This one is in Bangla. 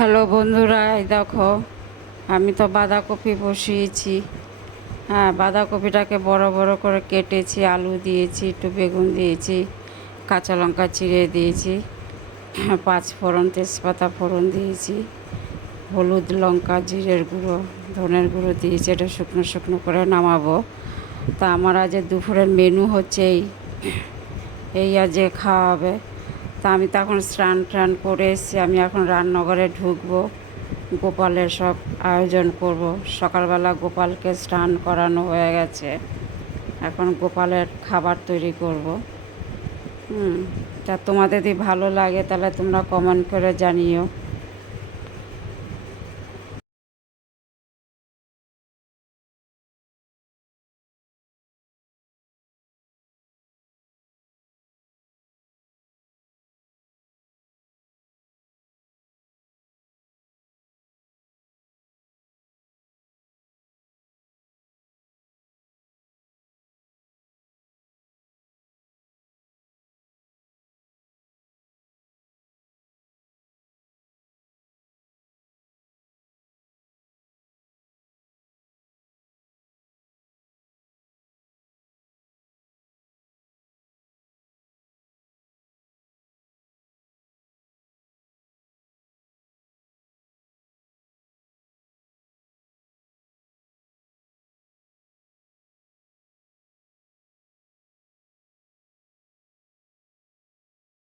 হ্যালো বন্ধুরা, এই দেখো আমি তো বাঁধাকপি বসিয়েছি। হ্যাঁ, বাঁধাকপিটাকে বড় বড় করে কেটেছি, আলু দিয়েছি, একটু বেগুন দিয়েছি, কাঁচা লঙ্কা চিড়ে দিয়েছি, পাঁচ ফোড়ন তেজপাতা ফোড়ন দিয়েছি, হলুদ লঙ্কা জিরের গুঁড়ো ধনের গুঁড়ো দিয়েছি। এটা শুকনো শুকনো করে নামাবো। তা আমার আজ দুপুরের মেনু হচ্ছে এই আজ খাওয়া হবে। তা আমি তখন স্নান টান করে এসেছি, আমি এখন রান্নাঘরে ঢুকবো, গোপালের সব আয়োজন করব। সকালবেলা গোপালকে স্নান করানো হয়ে গেছে, এখন গোপালের খাবার তৈরি করব। তা তোমাদের যদি ভালো লাগে তাহলে তোমরা কমেন্ট করে জানিও।